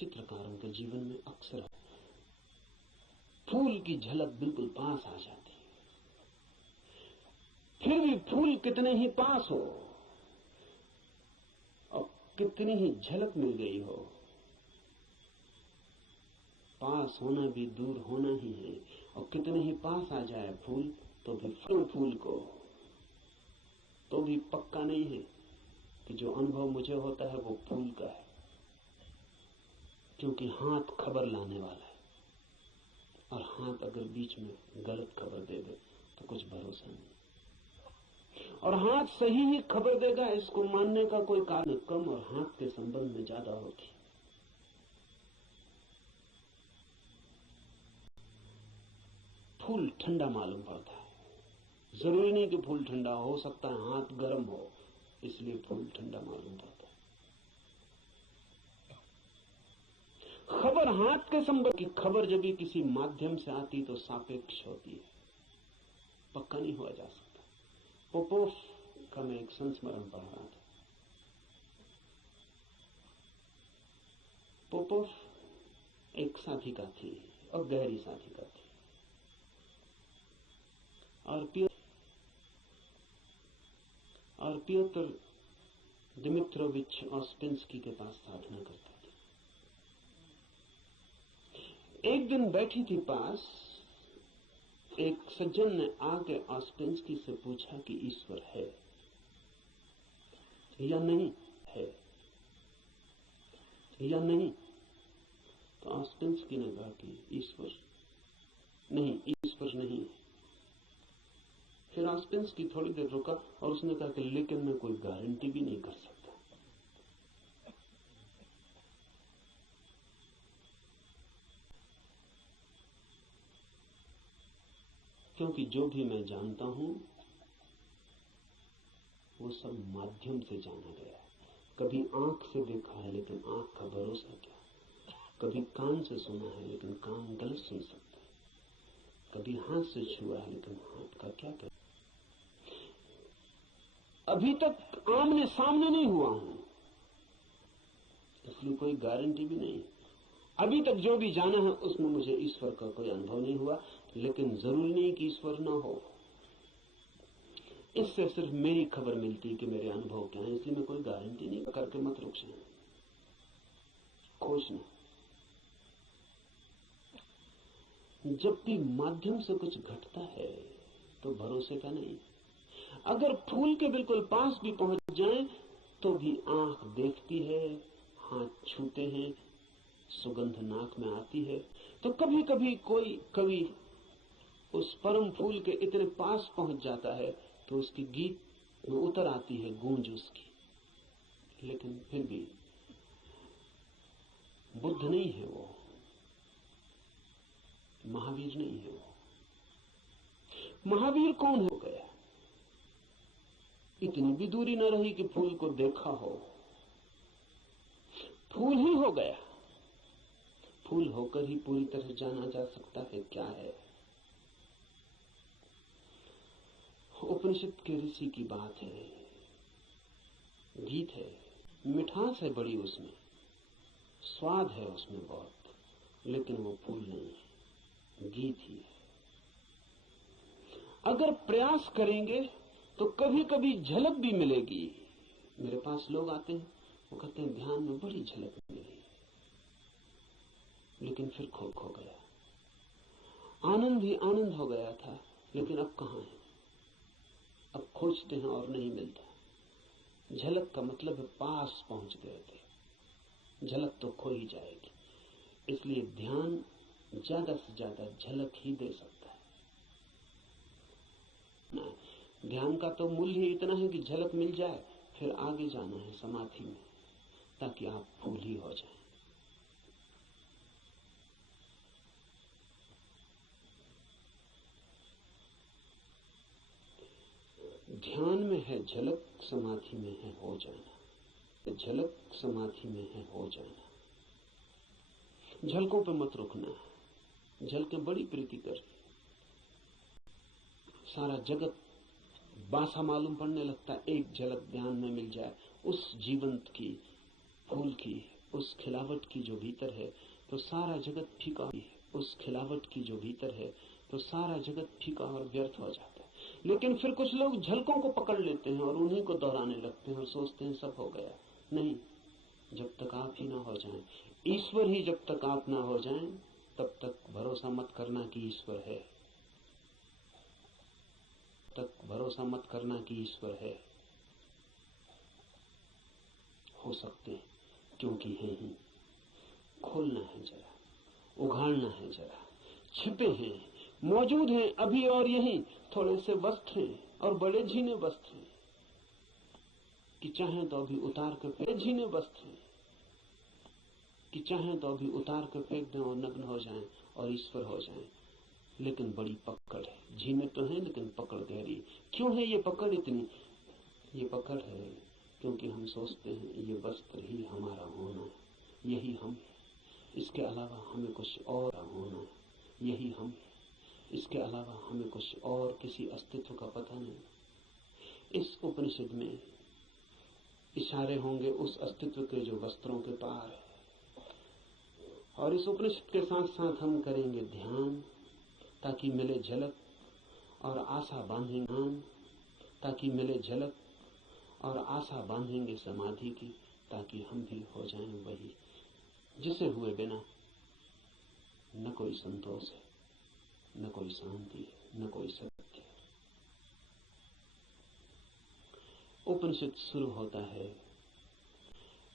चित्रकारों के जीवन में अक्सर फूल की झलक बिल्कुल पास आ जाती है, फिर भी फूल कितने ही पास हो और कितनी ही झलक मिल गई हो, पास होना भी दूर होना ही है। और कितने ही पास आ जाए फूल तो भी फूल को तो भी पक्का नहीं है कि जो अनुभव मुझे होता है वो फूल का है, क्योंकि हाथ खबर लाने वाला है, और हाथ अगर बीच में गलत खबर दे दे तो कुछ भरोसा नहीं। और हाथ सही ही खबर देगा, इसको मानने का कोई कारण कम और हाथ के संबंध में ज्यादा होती। फूल ठंडा मालूम पड़ता है, जरूरी नहीं कि फूल ठंडा हो सकता है हाथ गर्म हो, इसलिए फूल ठंडा मालूम पड़ता है। खबर हाथ के संबंध की खबर जब भी किसी माध्यम से आती तो सापेक्ष होती है, पक्का नहीं हुआ जा सकता। पोपोफ का मैं एक संस्मरण पढ़ रहा था। पोपोफ एक साधिका थी और गहरी साधिका थी, और पियोत्र दिमित्रोविच ऑस्पेंस्की के पास साधना करता था। एक दिन बैठी थी पास, एक सज्जन ने आके ऑस्पेंस्की से पूछा कि ईश्वर है या नहीं, है या नहीं। तो ऑस्पेंस्की ने कहा कि ईश्वर नहीं। फिर ऑस्पेंस्की थोड़ी देर रुका और उसने कहा कि लेकिन मैं कोई गारंटी भी नहीं कर सकता, क्योंकि जो भी मैं जानता हूं वो सब माध्यम से जाना गया है। कभी आंख से देखा है लेकिन आंख का भरोसा क्या, कभी कान से सुना है लेकिन कान गलत सुन सकता है, कभी हाथ से छुआ है लेकिन हाथ का क्या करें। अभी तक आमने सामने नहीं हुआ हूं, इसलिए कोई गारंटी भी नहीं। अभी तक जो भी जाना है उसमें मुझे ईश्वर का कोई अनुभव नहीं हुआ, लेकिन जरूरी नहीं कि ईश्वर ना हो। इससे सिर्फ मेरी खबर मिलती कि मेरे अनुभव क्या है, इसलिए मैं कोई गारंटी नहीं करके मत रुक जाए, खोजना। जब भी माध्यम से कुछ घटता है तो भरोसे का नहीं। अगर फूल के बिल्कुल पास भी पहुंच जाएं तो भी आंख देखती है, हाथ छूते हैं, सुगंध नाक में आती है। तो कभी कभी कोई कवि उस परम फूल के इतने पास पहुंच जाता है तो उसकी गीत में उतर आती है गूंज उसकी, लेकिन फिर भी बुद्ध नहीं है वो, महावीर नहीं है वो। महावीर कौन हो गया? इतनी भी दूरी न रही कि फूल को देखा हो, फूल ही हो गया। फूल होकर ही पूरी तरह जाना जा सकता है क्या है। उपनिषद के ऋषि की बात है, गीत है, मिठास है बड़ी उसमें, स्वाद है उसमें बहुत, लेकिन वो फूल नहीं है, गीत ही है। अगर प्रयास करेंगे तो कभी कभी झलक भी मिलेगी। मेरे पास लोग आते हैं, वो कहते हैं ध्यान में बड़ी झलक मिली, लेकिन फिर खो गया। आनंद ही आनंद हो गया था, लेकिन अब कहां है? अब खोजते हैं और नहीं मिलता। झलक का मतलब है पास पहुंच गए थे, झलक तो खो ही जाएगी। इसलिए ध्यान ज्यादा से ज्यादा झलक ही दे सकता है। ध्यान का तो मूल्य ही इतना है कि झलक मिल जाए, फिर आगे जाना है समाधि में, ताकि आप फूल ही हो जाएं। ध्यान में है झलक, समाधि में है हो जाना। झलक समाधि में है हो जाना। झलकों पे मत रुकना, झलकें बड़ी प्रीति कर, सारा जगत बासा मालूम पड़ने लगता है। एक झलक ध्यान में मिल जाए उस जीवंत की, फूल की, उस खिलावट की जो भीतर है तो सारा जगत फीका है। उस खिलावट की जो भीतर है तो सारा जगत फीका और व्यर्थ हो जाता है। लेकिन फिर कुछ लोग झलकों को पकड़ लेते हैं और उन्हीं को दोहराने लगते हैं और सोचते हैं सब हो गया। नहीं, जब तक आप ही ना हो जाएं, ईश्वर ही जब तक आप ना हो जाएं, तब तक भरोसा मत करना कि ईश्वर है। तक भरोसा मत करना कि ईश्वर है। हो सकते हैं, क्योंकि है ही। खोलना है जरा, उघाड़ना है जरा। छिपे हैं, मौजूद हैं अभी और यहीं। थोड़े से वस्त्र हैं और बड़े झीने वस्त्र हैं कि चाहें तो अभी उतार कर फेंक। झीने वस्त्र हैं कि चाहें तो अभी उतार कर फेंक दें और नग्न हो जाएं और ईश्वर हो जाएं। लेकिन बड़ी पकड़ है। झीने तो हैं लेकिन पकड़ गहरी। क्यों है ये पकड़ इतनी? ये पकड़ है क्योंकि हम सोचते हैं ये वस्त्र ही हमारा होना है, यही हम है। इसके अलावा हमें कुछ और होना है, यही हम है। इसके अलावा हमें कुछ और किसी अस्तित्व का पता नहीं। इस उपनिषद में इशारे होंगे उस अस्तित्व के जो वस्त्रों के पार है। और इस उपनिषद के साथ साथ हम करेंगे ध्यान ताकि मिले झलक, और आशा बांधेंगे ताकि मिले झलक, और आशा बांधेंगे समाधि की ताकि हम भी हो जाएं वही जिसे हुए बिना न कोई संतोष है, न कोई शांति है, न कोई सत्य है। उपनिषद शुरू होता है,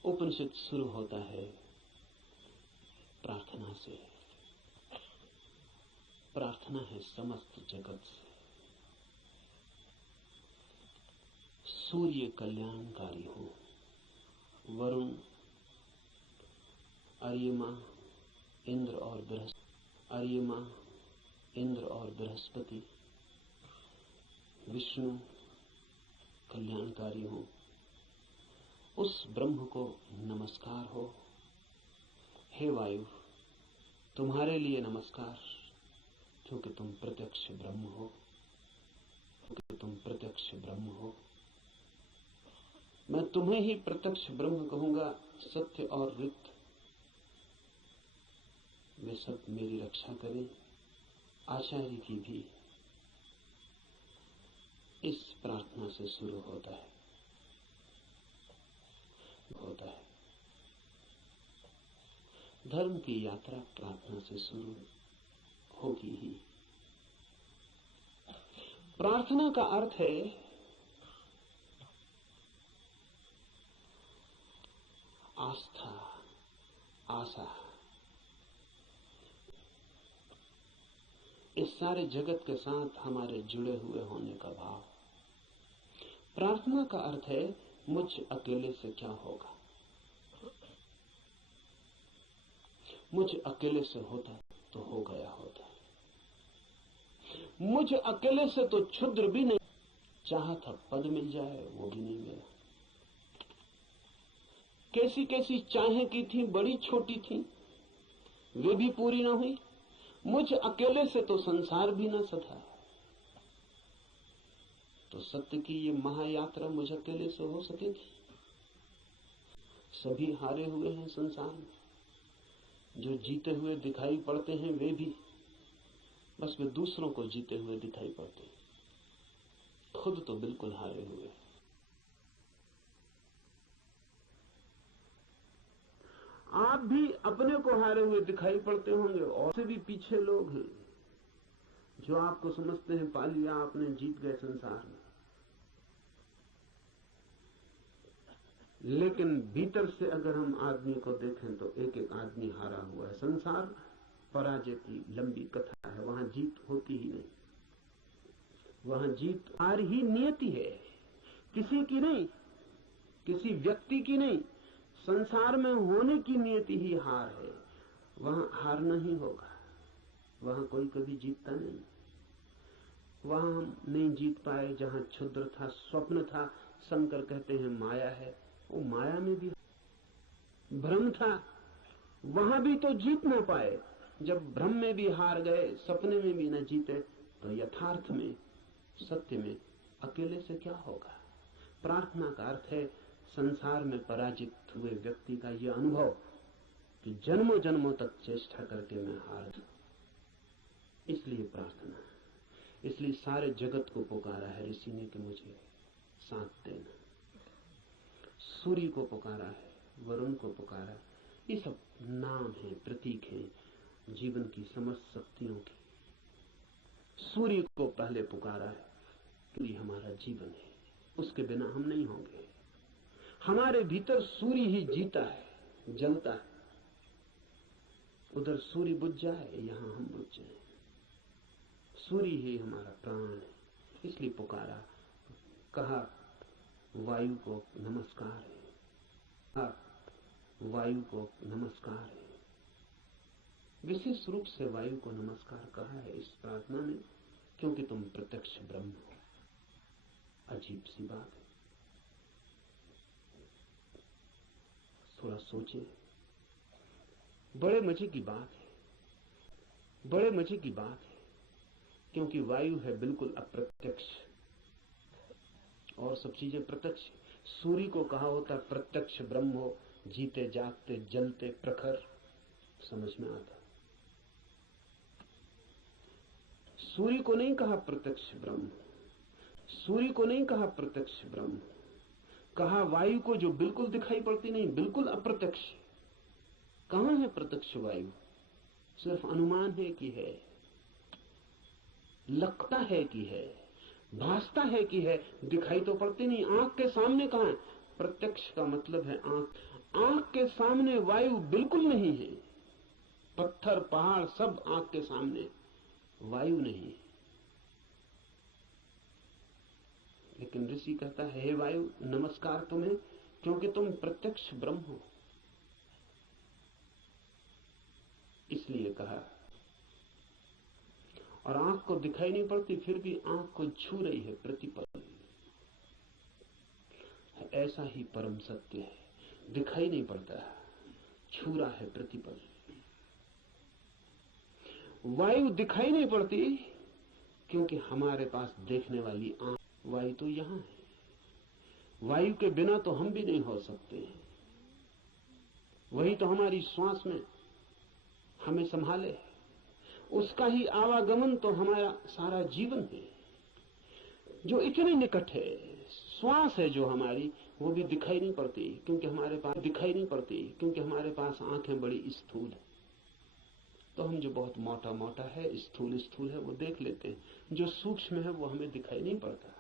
उपनिषद शुरू होता है प्रार्थना से। प्रार्थना है समस्त जगत से। सूर्य कल्याणकारी हो, वरुण, अर्यमा, इंद्र और बृहस्पति, अर्यमा, इंद्र और बृहस्पति, विष्णु कल्याणकारी हो, उस ब्रह्म को नमस्कार हो। हे वायु, तुम्हारे लिए नमस्कार, क्योंकि तुम प्रत्यक्ष ब्रह्म हो, क्योंकि तुम प्रत्यक्ष ब्रह्म हो। मैं तुम्हें ही प्रत्यक्ष ब्रह्म कहूंगा। सत्य और ऋत वे सब मेरी रक्षा करें, आचार्य की भी। इस प्रार्थना से शुरू होता है। धर्म की यात्रा प्रार्थना से शुरू होगी ही। प्रार्थना का अर्थ है आस्था, आशा। इस सारे जगत के साथ हमारे जुड़े हुए होने का भाव। प्रार्थना का अर्थ है मुझ अकेले से क्या होगा। मुझ अकेले से होता तो हो गया होता। मुझ अकेले से तो क्षुद्र भी नहीं, चाहा था पद मिल जाए वो भी नहीं मिला। कैसी कैसी चाहें की थी, बड़ी छोटी थी, वे भी पूरी ना हुई। मुझ अकेले से तो संसार भी ना सधा। तो सत्य की ये महायात्रा मुझ अकेले से हो सकेगी? सभी हारे हुए हैं संसार में। जो जीते हुए दिखाई पड़ते हैं वे भी बस वे दूसरों को जीते हुए दिखाई पड़ते हैं, खुद तो बिल्कुल हारे हुए। आप भी अपने को हारे हुए दिखाई पड़ते होंगे, और से भी पीछे लोग हैं जो आपको समझते हैं पा लिया आपने, जीत गए संसार में। लेकिन भीतर से अगर हम आदमी को देखें तो एक एक आदमी हारा हुआ है। संसार पराजय की लंबी कथा है, वहां जीत होती ही नहीं। वहां जीत हार ही नियति है, किसी की नहीं, किसी व्यक्ति की नहीं। संसार में होने की नियति ही हार है। वहां हारना ही होगा। वहां कोई कभी जीतता नहीं। वहां हम नहीं जीत पाए जहां क्षुद्र था, स्वप्न था। शंकर कहते हैं माया है। वो माया में भी भ्रम था, वहां भी तो जीत ना पाए। जब भ्रम में भी हार गए, सपने में भी न जीते, तो यथार्थ में, सत्य में अकेले से क्या होगा। प्रार्थना का अर्थ है संसार में पराजित हुए व्यक्ति का यह अनुभव कि जन्मों जन्मों तक चेष्टा करके मैं हार दूं। इसलिए प्रार्थना, इसलिए सारे जगत को पुकारा है ऋषि ने कि मुझे साथ देना। सूर्य को पुकारा है, वरुण को पुकारा। ये सब नाम है, प्रतीक है जीवन की समस्त शक्तियों की। सूर्य को पहले पुकारा है क्योंकि हमारा जीवन है, उसके बिना हम नहीं होंगे। हमारे भीतर सूर्य ही जीता है, जलता है। उधर सूर्य बुझ जाए, यहां हम बुझ जाए। सूर्य ही हमारा प्राण है, इसलिए पुकारा। कहा वायु को नमस्कार है, कहा वायु को नमस्कार है। विशेष रूप से वायु को नमस्कार कहा है इस प्रार्थना में, क्योंकि तुम प्रत्यक्ष ब्रह्म हो। अजीब सी बात है, थोड़ा सोचे। बड़े मजे की बात है, बड़े मजे की बात है, क्योंकि वायु है बिल्कुल अप्रत्यक्ष और सब चीजें प्रत्यक्ष। सूर्य को कहा होता प्रत्यक्ष ब्रह्म हो, जीते जागते जलते प्रखर, समझ में आता। सूर्य को नहीं कहा प्रत्यक्ष ब्रह्म, सूर्य को नहीं कहा प्रत्यक्ष ब्रह्म, कहा वायु को जो बिल्कुल दिखाई पड़ती नहीं, बिल्कुल अप्रत्यक्ष। कहां है प्रत्यक्ष वायु? सिर्फ अनुमान है कि है, लगता है कि है, भासता है कि है, दिखाई तो पड़ती नहीं। आंख के सामने कहां है? प्रत्यक्ष का मतलब है आंख। आंख के सामने वायु बिल्कुल नहीं है। पत्थर पहाड़ सब आंख के सामने, वायु नहीं। लेकिन ऋषि कहता है हे वायु नमस्कार तुम्हें, क्योंकि तुम प्रत्यक्ष ब्रह्म हो। इसलिए कहा। और आंख को दिखाई नहीं पड़ती, फिर भी आंख को छू रही है प्रतिपल। ऐसा ही परम सत्य है, दिखाई नहीं पड़ता, छू रहा है प्रतिपल। वायु दिखाई नहीं पड़ती क्योंकि हमारे पास देखने वाली आंख। वायु तो यहां है, वायु के बिना तो हम भी नहीं हो सकते। वही तो हमारी श्वास में हमें संभाले, उसका ही आवागमन तो हमारा सारा जीवन है, जो इतने निकट है। श्वास है जो हमारी, वो भी दिखाई नहीं पड़ती क्योंकि हमारे पास दिखाई नहीं पड़ती क्योंकि हमारे पास आंखें बड़ी स्थूल है। तो हम जो बहुत मोटा मोटा है, स्थूल स्थूल है, वो देख लेते हैं। जो सूक्ष्म है वो हमें दिखाई नहीं पड़ता।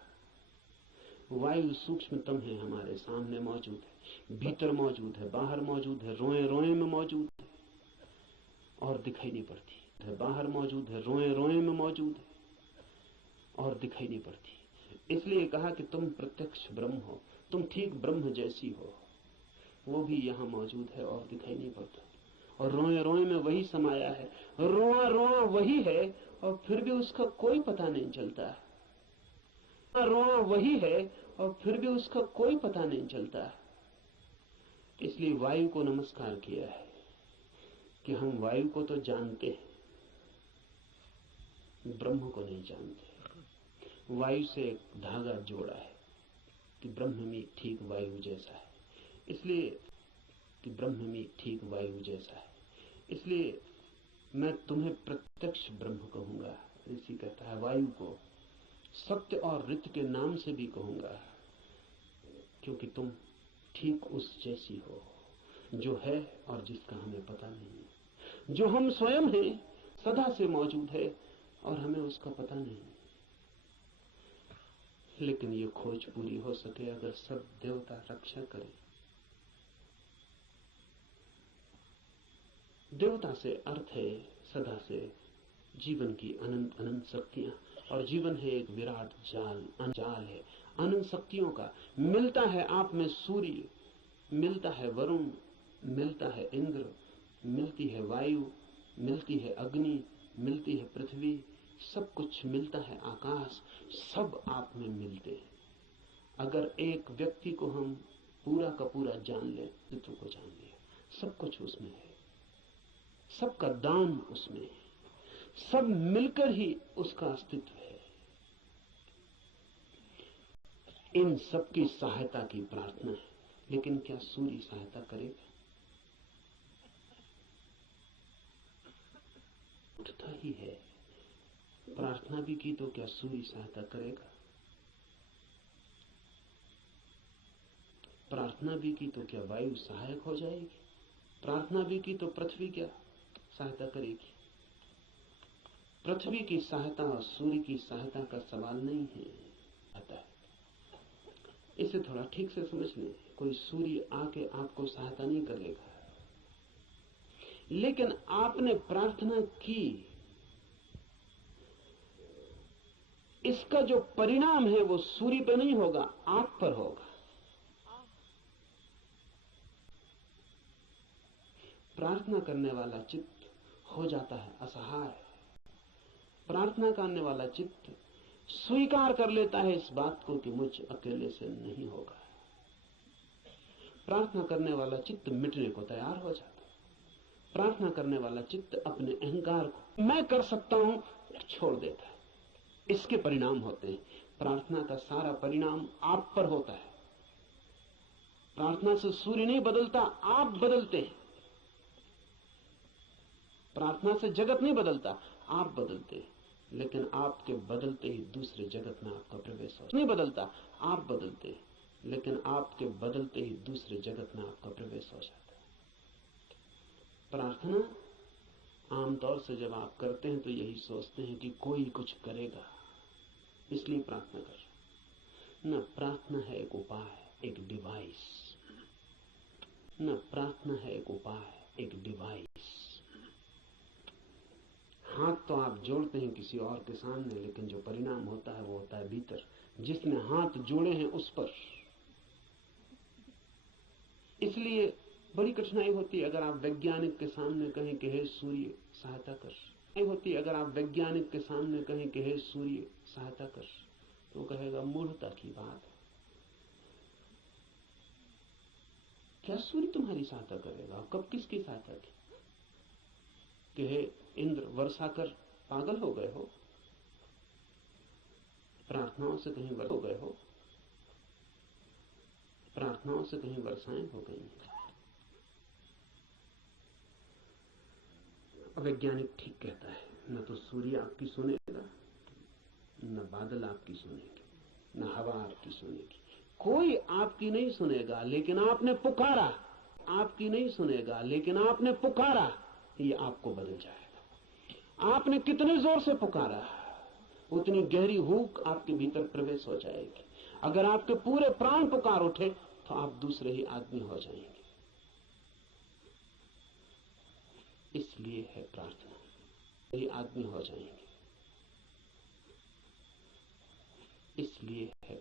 वायु सूक्ष्मतम है, हमारे सामने मौजूद है, भीतर मौजूद है, बाहर मौजूद है, रोए रोए में मौजूद है और दिखाई नहीं पड़ती। बाहर मौजूद है, रोए रोए में मौजूद है और दिखाई नहीं पड़ती। इसलिए कहा कि तुम प्रत्यक्ष ब्रह्म हो, तुम ठीक ब्रह्म जैसी हो। वो भी यहाँ मौजूद है और दिखाई नहीं पड़ता। और रोए रोए में वही समाया है, रोआ रोआ वही है और फिर भी उसका कोई पता नहीं चलता। रोआ वही है और फिर भी उसका कोई पता नहीं चलता। इसलिए वायु को नमस्कार किया है कि हम वायु को तो जानते हैं, ब्रह्म को नहीं जानते। वायु से एक धागा जोड़ा है कि ब्रह्म में ठीक वायु जैसा है, इसलिए कि ब्रह्म में ठीक वायु जैसा है, इसलिए मैं तुम्हें प्रत्यक्ष ब्रह्म कहूंगा। ऋषि कहता है वायु को सत्य और ऋत के नाम से भी कहूंगा, क्योंकि तुम ठीक उस जैसी हो जो है और जिसका हमें पता नहीं, जो हम स्वयं हैं, सदा से मौजूद है और हमें उसका पता नहीं। लेकिन ये खोज पूरी हो सके अगर सब देवता रक्षा करें। देवता से अर्थ है सदा से जीवन की अनंत अनंत शक्तियां, और जीवन है एक विराट जाल, जाल है अनंत शक्तियों का। मिलता है आप में सूर्य, मिलता है वरुण, मिलता है इंद्र, मिलती है वायु, मिलती है अग्नि, मिलती है पृथ्वी, सब कुछ मिलता है आकाश, सब आप में मिलते हैं। अगर एक व्यक्ति को हम पूरा का पूरा जान ले, अस्तित्व को जान लिया, सब कुछ उसमें है, सबका दान उसमें है, सब मिलकर ही उसका अस्तित्व है। इन सब की सहायता की प्रार्थना है, लेकिन क्या सूर्य सहायता करेगा? उठता ही है। प्रार्थना भी की तो क्या सूर्य सहायता करेगा? प्रार्थना भी की तो क्या वायु सहायक हो जाएगी? प्रार्थना भी की तो पृथ्वी क्या सहायता करेगी? पृथ्वी की सहायता और सूर्य की सहायता का सवाल नहीं है। आता है, इसे थोड़ा ठीक से समझ लें। कोई सूर्य आके आपको सहायता नहीं करेगा, लेकिन आपने प्रार्थना की, इसका जो परिणाम है वो सूर्य पर नहीं होगा, आप पर होगा। प्रार्थना करने वाला चित्त हो जाता है असहाय। प्रार्थना करने वाला चित्त स्वीकार कर लेता है इस बात को कि मुझ अकेले से नहीं होगा। प्रार्थना करने वाला चित्त मिटने को तैयार हो जाता है। प्रार्थना करने वाला चित्त अपने अहंकार को मैं कर सकता हूं छोड़ देता है। इसके परिणाम होते हैं। प्रार्थना का सारा परिणाम आप पर होता है। प्रार्थना से सूर्य नहीं बदलता, आप बदलते हैं। प्रार्थना से जगत नहीं बदलता, आप बदलते हैं। लेकिन आपके बदलते ही दूसरे जगत में आपका प्रवेश हो। नहीं बदलता, आप बदलते हैं, लेकिन आपके बदलते ही दूसरे जगत में आपका प्रवेश हो जाता है। प्रार्थना आमतौर से जब आप करते हैं तो यही सोचते हैं कि कोई कुछ करेगा, इसलिए प्रार्थना कर रहे। न प्रार्थना है एक उपाय, एक डिवाइस। न प्रार्थना है एक उपाय, एक डिवाइस। हाथ तो आप जोड़ते हैं किसी और के सामने, लेकिन जो परिणाम होता है वो होता है भीतर, जिसने हाथ जोड़े हैं उस पर। इसलिए बड़ी कठिनाई होती है अगर आप वैज्ञानिक के सामने कहें कि हे सूर्य सहायता कर। नहीं होती अगर आप वैज्ञानिक के सामने कहें कि हे सूर्य सहायता कर, तो कहेगा मूर्खता की बात है। क्या सूर्य तुम्हारी सहायता करेगा? कब किसकी सहायता की? कि हे इंद्र वर्षा कर, पागल हो गए हो? प्रार्थनाओं से कहीं हो गए हो? प्रार्थनाओं से कहीं वर्षाएं हो गई? वैज्ञानिक ठीक कहता है, न तो सूर्य आपकी सुनेगा, न बादल आपकी सुनेगी, न हवा आपकी सुनेगी। कोई आपकी नहीं सुनेगा, लेकिन आपने पुकारा। आपकी नहीं सुनेगा, लेकिन आपने पुकारा, ये आपको बदल जाएगा। आपने कितने जोर से पुकारा, उतनी गहरी हूक आपके भीतर प्रवेश हो जाएगी। अगर आपके पूरे प्राण पुकार उठे तो आप दूसरे ही आदमी हो जाएंगे। इसलिए है प्रार्थना, ही आदमी हो जाएंगे। इसलिए है